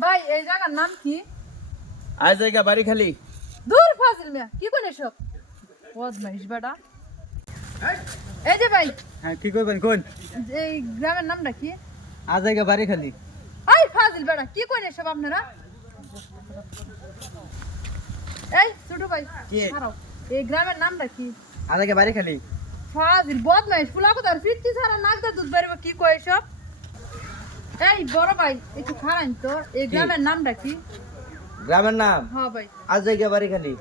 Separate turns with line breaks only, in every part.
ভাই এই জায়গার নাম কি?
আজ জায়গা বাড়ি খালি।
দূর ফাজিল মিয়া কি কোন এসব? বদমাইশ বেটা। এই যে ভাই
হ্যাঁ কি করবেন কোন?
এই গ্রামের নামটা কি?
আজ জায়গা বাড়ি খালি।
এই ফাজিল বেটা কি কোন এসব আপনারা? এই ছোট ভাই
কি?
এই গ্রামের নামটা কি?
আজ জায়গা বাড়ি খালি।
ফাজিল বদমাইশ ফুলা কোথার ফিরতি ছাড়া নাক দা দুধ বেরবে কি কয় এসব? এই বড় ভাই একটু খারান তো। এই গ্রামের নামটা কি?
গ্রামের নাম?
হ্যাঁ ভাই।
আজ জায়গা বাড়ি খালি?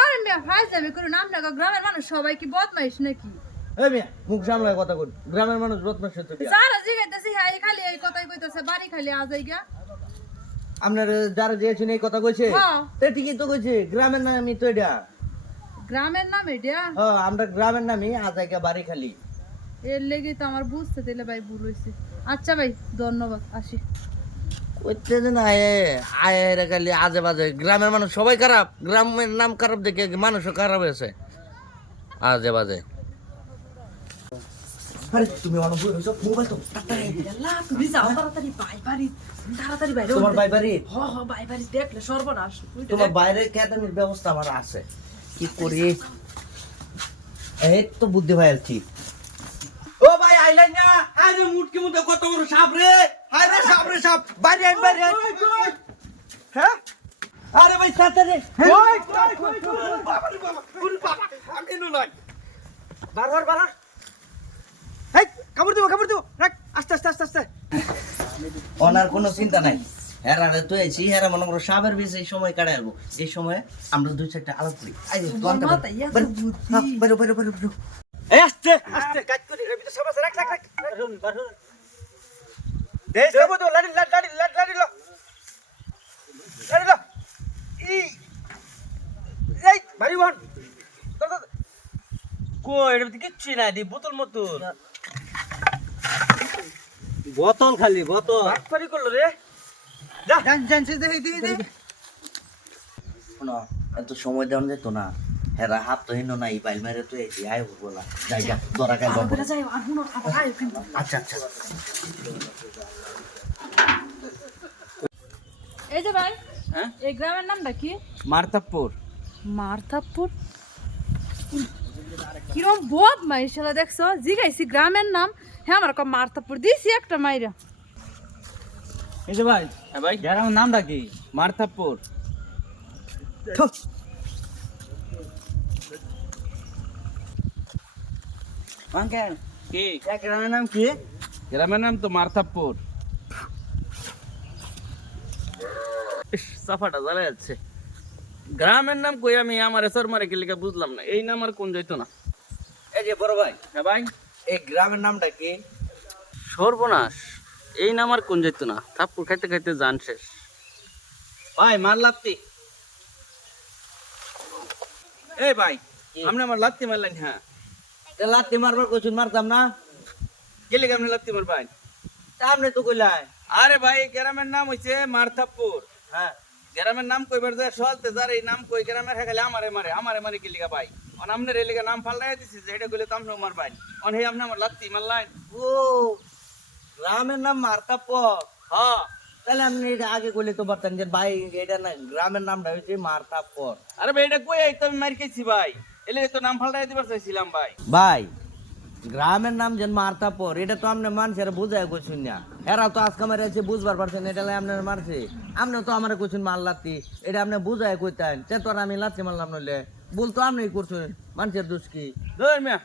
আরে মিয়া ফাইজ যাবে কোনো নাম না গ্রামের মানুষ সবাই কি বদমাইশ নাকি?
এই মিয়া মুখ সামলায় কথা কই গ্রামের মানুষ বদমাশ হতে দিয়া।
সারা জিগাইতেছি হ্যাঁ খালি এই কথাই কইতেছে বাড়ি খালি আজ গিয়া
আপনার যারা দিয়েছেন এই কথা কইছে?
হ্যাঁ।
তো ঠিকই তো কইছে গ্রামের নামই তো এটা।
গ্রামের নাম এটা?
হ্যাঁ আমরা গ্রামের নামই আজ জায়গা বাড়ি খালি।
এর লেগে তো আমার বুঝতে দিলে ভাই ভুল হয়েছে আচ্ছা ভাই ধন্যবাদ আসি।
কইতে যে না আয়ে আয়ে রে খালি আজে বাজে গ্রামের মানুষ সবাই খারাপ গ্রামের নাম খারাপ দেখে মানুষও খারাপ হয়েছে। আজে বাজে আরে তুমি অনেক বই রইছো মোবাইল তো তাড়াতাড়ি
তুমি যাও তাড়াতাড়ি বাই বাড়ি তাড়াতাড়ি বাইরে
তোমার ভাই বাড়ি?
হ হ বাই বাড়ি দেখলে সর্বনাশ
তোমার বাইরে ব্যবস্থা আমার আছে। কি করি? এই তো বুদ্ধি ভাই আইলেন না মুটে কত বড় সাপ রে? হায় রে সাপ রে সাপ বাইরে আইন বাইরে হ্যাঁ? আরে ভাই তাড়াতাড়ি ওই বাবা রে বাবা ওরে বাবা আমি নো নাই। বার বার বার। এই কামড় দিব কামড় দিব। রাখ আস্তে আস্তে আস্তে আস্তে। ওনার কোনো চিন্তা নাই। হেরারে তো আইছি হেরা মনে করো সাবের বেশ এই সময় কাটাই এই সময় আমরা দুই চারটা আলাপ করি। রে। হ্যাঁ, এই আস্তে আস্তে। কাজ করি রে ভিতর সব আছে রাখ রাখ রাখ। দেশ দেবো তো লাড়ি লাড়ি লাড়ি লাড়ি লাড়ি লো লাড়ি লো ই। এই বোন। এটা কিচ্ছু দি বোতল মতন বোতল খালি বোতল। পারি করল রে। যা। জান জান সে দেখি দেখি দেখি। শোনো এত সময় দেওয়া যেত না। হেরা হাত তো হিনো নাই বাইল মেরে তো এই আয় বলা যাই যা দরা বাবু আচ্ছা আচ্ছা
এই যে ভাই
হ্যাঁ
এই গ্রামের নামটা কি
মার্তাপুর
মার্থাপুর কিরম বহুত মাইশালা দেখছ জিগাইছি গ্রামের নাম হ্যাঁ আমার কম মার্থাপুর দিছি একটা মাইরা
এই যে ভাই হ্যাঁ ভাই
গ্রামের নামটা কি
মার্তাপুর
আঙ্কেল
কি?
গ্রামের নাম কি?
গ্রামের নাম তো মার্তাপুর ইস, সাফাটা জ্বালা যাচ্ছে। গ্রামের নাম কই আমি? আমার এসর মারে লিখে বুঝলাম না। এই নাম আর কোন যাইতো না।
এই যে বড় ভাই।
হ্যাঁ ভাই?
এই গ্রামের নামটা কি?
সর্বনাশ। এই নাম আর কোন যাইতো না। থাপ্পুর খাইতে খাইতে জান শেষ।
ভাই মার লাত্তি।
এই ভাই? আপনি আমার লাত্তি মারলেন হ্যাঁ।
তে লাত্তি মারবার কইছুন মারতাম না।
গেলে আপনি লাত্তি মারবেন
সামনে তো কইলাই।
আরে ভাই গ্রামের নাম হইছে মার্থাপুর
হ্যাঁ।
গ্রামের নাম কইবার যায় সলতে যার এই নাম কই গ্রামের হেখালে আমারে মারে আমারে মারে কি লিগা ভাই? অন আমনের এই লিগা নাম ফাল্লাই দিছি যে এটা কইলে তো আমনে মার ভাই অন হে আমনে আমার লাত্তি মারলাইন।
ও গ্রামের নাম মারতাপ
হ্যাঁ।
তাহলে আপনি এটা আগে কইলে তো পারতেন যে ভাই এটা না গ্রামের নামটা হচ্ছে মারতাপর
আরে ভাই এটা কই আইতো আমি মার খাইছি ভাই। এলে তো নাম ফাল্লাই দিবার চাইছিলাম ভাই।
ভাই গ্রামের নাম যেন মারতাপর এটা তো আপনি মানুষের বুঝায় কইছুন না। এরা তো আজকে আমার এসে বুঝবার পারছেন এটা আপনার মারছে। আপনি তো আমার কইছুন মার লাত্তি এটা আপনি বুঝায় কইতেন। তে তো আর আমি লাত্তি মারলাম নইলে। বলতো আপনি করছেন মানুষের দোষ কি?
মিয়া।